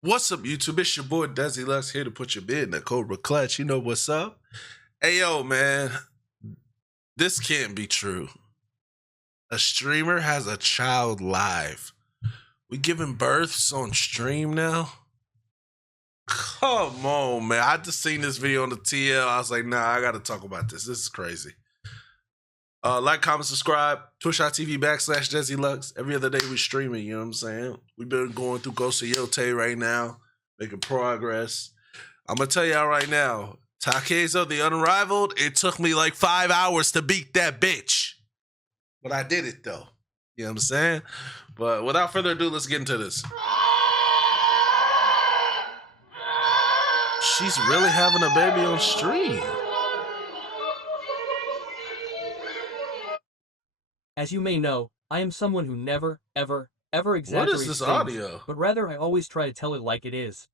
What's up, YouTube? It's your boy Desi Lux here to put your bid in the Cobra Clutch. You know what's up? Hey, yo, man, this can't be true. A streamer has a child live. We giving births on stream now? Come on, man. I just seen this video on the TL. I was like, nah, I gotta talk about this. This is crazy. Like, comment, subscribe, twitch.tv/Desi Lux. Every other day we streaming, you know what I'm saying? We've been going through Ghost of Yote right now, making progress. I'm gonna tell y'all right now, Takezo the Unrivaled, it took me like 5 hours to beat that bitch. But I did it though. You know what I'm saying? But without further ado, let's get into this. She's really having a baby on stream. As you may know, I am someone who never, ever exaggerates What is this things, audio? but rather I always try to tell it like it is.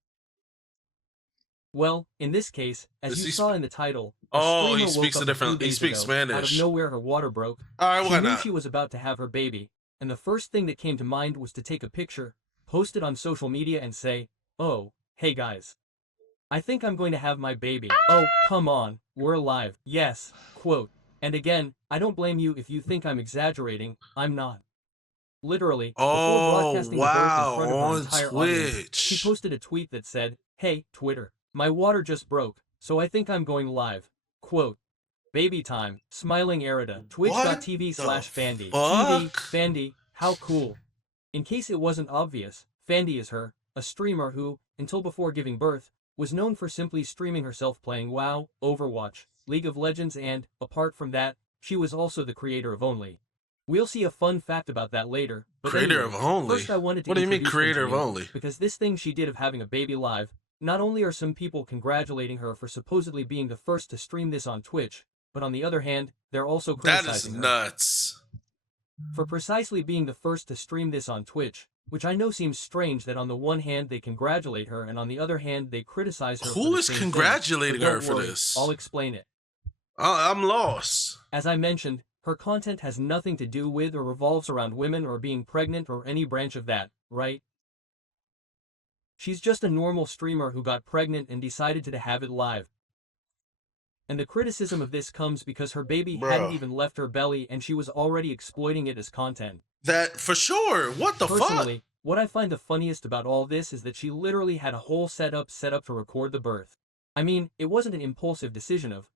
Well, in this case, as you saw in the title, he speaks a different. He speaks Spanish. Out of nowhere, her water broke. All right, why she knew not? she was about to have her baby, and the first thing that came to mind was to take a picture, post it on social media, and say, "Oh, hey guys, I think I'm going to have my baby. Oh, come on, we're alive." Yes, quote. And again, I don't blame you if you think I'm exaggerating. I'm not. Literally, before broadcasting the birth in front of her entire audience, she posted a tweet that said, "Hey, Twitter, my water just broke, so I think I'm going live." Quote, "Baby time, smiling Erida, twitch.tv/Fandy. TV, Fandy, how cool." In case it wasn't obvious, Fandy is her, a streamer who, until before giving birth, was known for simply streaming herself playing WoW, Overwatch, League of Legends, and, apart from that, she was also the creator of Only. We'll see a fun fact about that later, but creator anyway, of Only? First I wanted to what do you mean introduce creator of Only? Because this thing she did of having a baby live, not only are some people congratulating her for supposedly being the first to stream this on Twitch, but on the other hand, they're also criticizing her. That is nuts. For precisely being the first to stream this on Twitch, which I know seems strange that on the one hand they congratulate her and on the other hand they criticize her. Who is congratulating her for this? I'll explain it. I'm lost. As I mentioned, her content has nothing to do with or revolves around women or being pregnant or any branch of that, right? She's just a normal streamer who got pregnant and decided to have it live. And the criticism of this comes because her baby hadn't even left her belly and she was already exploiting it as content. That for sure. What the fuck? Personally, what I find the funniest about all this is that she literally had a whole setup set up to record the birth. I mean, it wasn't an impulsive decision of,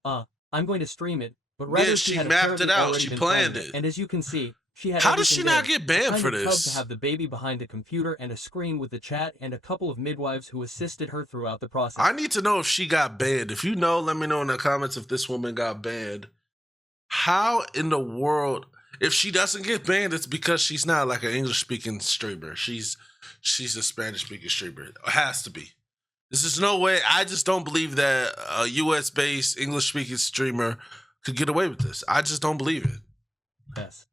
I'm going to stream it, but rather she had mapped it out, she planned it. And as you can see, she had How does she not get banned for this? To have the baby behind a computer and a screen with the chat and a couple of midwives who assisted her throughout the process. I need to know if she got banned. If you know, let me know in the comments if this woman got banned. How in the world, if she doesn't get banned, it's because she's not like an English-speaking streamer. She's a Spanish-speaking streamer. It has to be. This is no way. I just don't believe that a US-based English-speaking streamer could get away with this. I just don't believe it. Yes.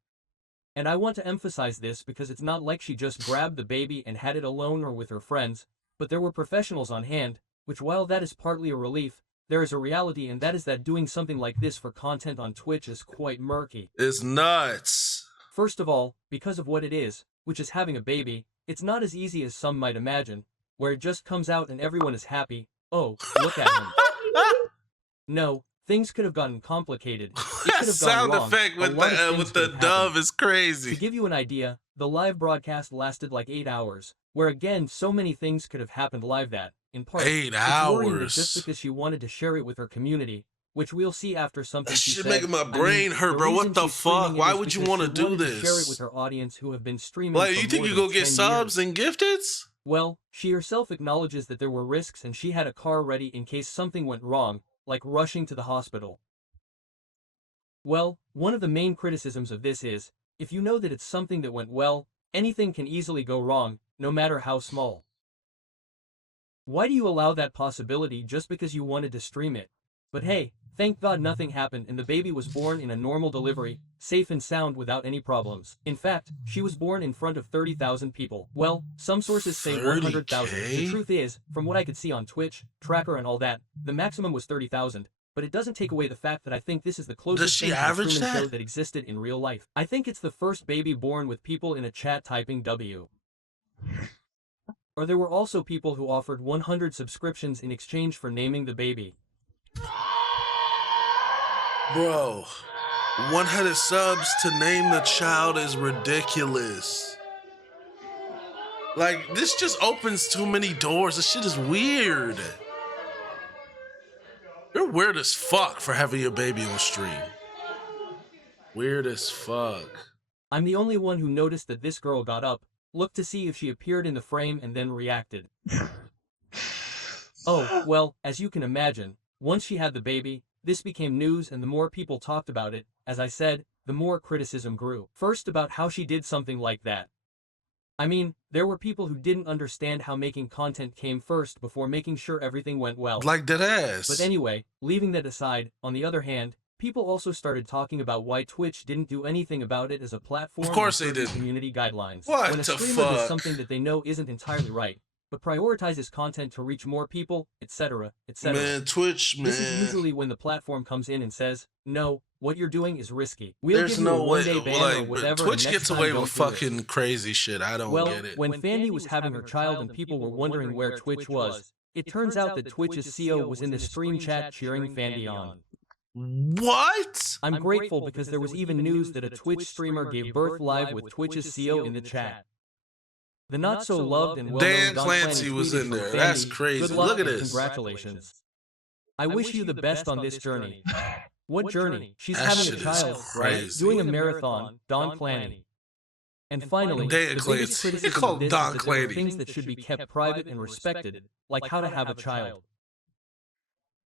And I want to emphasize this because it's not like she just grabbed the baby and had it alone or with her friends, but there were professionals on hand, which while that is partly a relief, there is a reality, and that is that doing something like this for content on Twitch is quite murky. It's nuts. First of all, because of what it is, which is having a baby, it's not as easy as some might imagine, where it just comes out and everyone is happy. Oh, look at him. No, things could have gotten complicated. That sound effect with the dove is crazy. To give you an idea, the live broadcast lasted like 8 hours, where again so many things could have happened live that, in part, 8 hours. Just because she wanted to share it with her community, which we'll see after something she said. That shit making my brain hurt, bro. What the fuck? Why would you want to do this? Share it with her audience who have been streaming. Like, you think you go get subs and gifteds? Well, she herself acknowledges that there were risks and she had a car ready in case something went wrong, like rushing to the hospital. Well, one of the main criticisms of this is, if you know that it's something that went well, anything can easily go wrong, no matter how small. Why do you allow that possibility just because you wanted to stream it? But hey, thank God nothing happened and the baby was born in a normal delivery, safe and sound without any problems. In fact, she was born in front of 30,000 people. Well, some sources say 100,000. The truth is, from what I could see on Twitch, Tracker and all that, the maximum was 30,000. But it doesn't take away the fact that I think this is the closest thing to a Truman Show that existed in real life. I think it's the first baby born with people in a chat typing W. Or there were also people who offered 100 subscriptions in exchange for naming the baby. Bro, 100 subs to name the child is ridiculous. Like, this just opens too many doors. This shit is weird. You're weird as fuck for having your baby on stream. Weird as fuck. I'm the only one who noticed that this girl got up, looked to see if she appeared in the frame, and then reacted. Oh, well, as you can imagine, once she had the baby, this became news, and the more people talked about it, as I said, the more criticism grew. First, about how she did something like that. I mean, there were people who didn't understand how making content came first before making sure everything went well. Like that ass. But anyway, leaving that aside, on the other hand, people also started talking about why Twitch didn't do anything about it as a platform. Of course and they did. Community guidelines. What when a the streamer does fuck? something that they know isn't entirely right, but prioritizes content to reach more people, etc., etc. Man, Twitch, man. This is usually when the platform comes in and says, "No, what you're doing is risky. We'll There's give you no a way. one-day ban or Like, whatever." Twitch and gets next time away don't with do it." fucking crazy shit. I don't Well, get it. when Fandy was having her child and people were wondering where Twitch was, it turns out that Twitch's CEO was in the stream chat cheering Fandy on. What? I'm grateful because there was even news that a Twitch streamer gave birth live with Twitch's CEO in the chat. The not-so-loved and well-known Dan Don Clancy Clancy was tweeted in from there. Fandy, That's crazy. "Good luck Look at and this. Congratulations. I wish you the best on this journey." What journey? She's That having shit a is child, right? crazy. Doing a marathon, Don Clancy. And finally, Dan the Clancy. biggest They criticism call of this Don is that there are Clancy. things that should be kept private and respected, like how to have a child.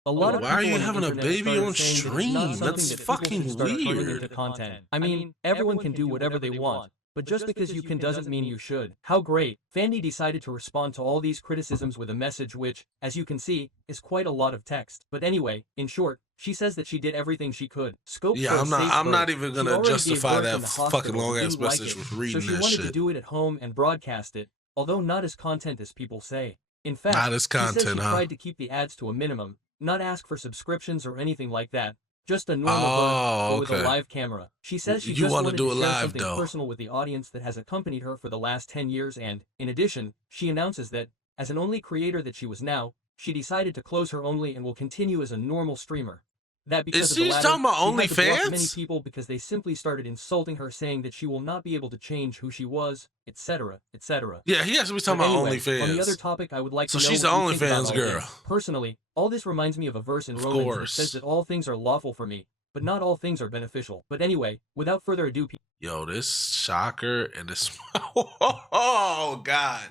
A lot of Why are people you on the having a internet baby started on saying that it's stream? not something That's that people fucking should start turning weird. into content. I mean, everyone can do whatever they want, but just because you can doesn't mean you should. How great. Fandy decided to respond to all these criticisms with a message which, as you can see, is quite a lot of text. But anyway, in short, she says that she did everything she could. Scope Yeah, for a I'm safe not birth. even She gonna already gave justify birth that in the fucking hospital long but ass didn't like message it, with so reading she that wanted to shit. do it at home and broadcast it, although not as content as people say. In fact, Not as she says content, she huh? tried to keep the ads to a minimum, not ask for subscriptions or anything like that, just a normal birth, Oh, but with a okay. live camera. She says she You just wanna wanted do to it share live, something though. personal with the audience that has accompanied her for the last 10 years and, in addition, she announces that, as an Only creator that she was now, she decided to close her Only and will continue as a normal streamer. That because Is of the she latter, talking about she had to block OnlyFans? many people because they simply started insulting her, saying that she will not be able to change who she was, etc., etc. Yeah, he has to be talking But about anyway, OnlyFans. on the other topic, I would like So to know she's what the you think about OnlyFans all girl. this. Personally, all this reminds me of a verse in Of Romans that course. says that all things are lawful for me, but not all things are beneficial. But anyway, without further ado, Yo, this shocker and this. Oh God,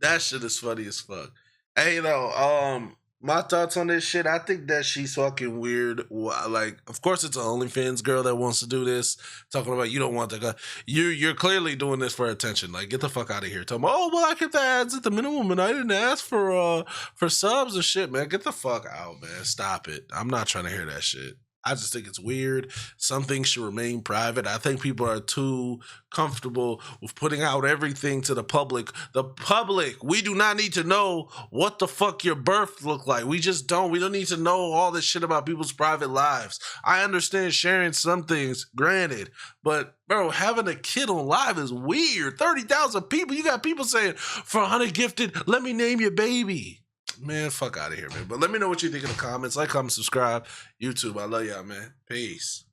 that shit is funny as fuck. Hey, my thoughts on this shit. I think that she's fucking weird. Like, of course, it's an OnlyFans girl that wants to do this. Talking about you don't want the guy. You're clearly doing this for attention. Like, get the fuck out of here. Talking about, oh well, I kept the ads at the minimum and I didn't ask for subs and shit, man. Get the fuck out, man. Stop it. I'm not trying to hear that shit. I just think it's weird. Some things should remain private. I think people are too comfortable with putting out everything to the public. The public, we do not need to know what the fuck your birth looked like. We just don't. We don't need to know all this shit about people's private lives. I understand sharing some things, granted, but bro, having a kid on live is weird. 30,000 people. You got people saying, for 100 gifted, let me name your baby. Man, fuck out of here, man. But let me know what you think in the comments. Like, comment, subscribe. YouTube, I love y'all, man. Peace.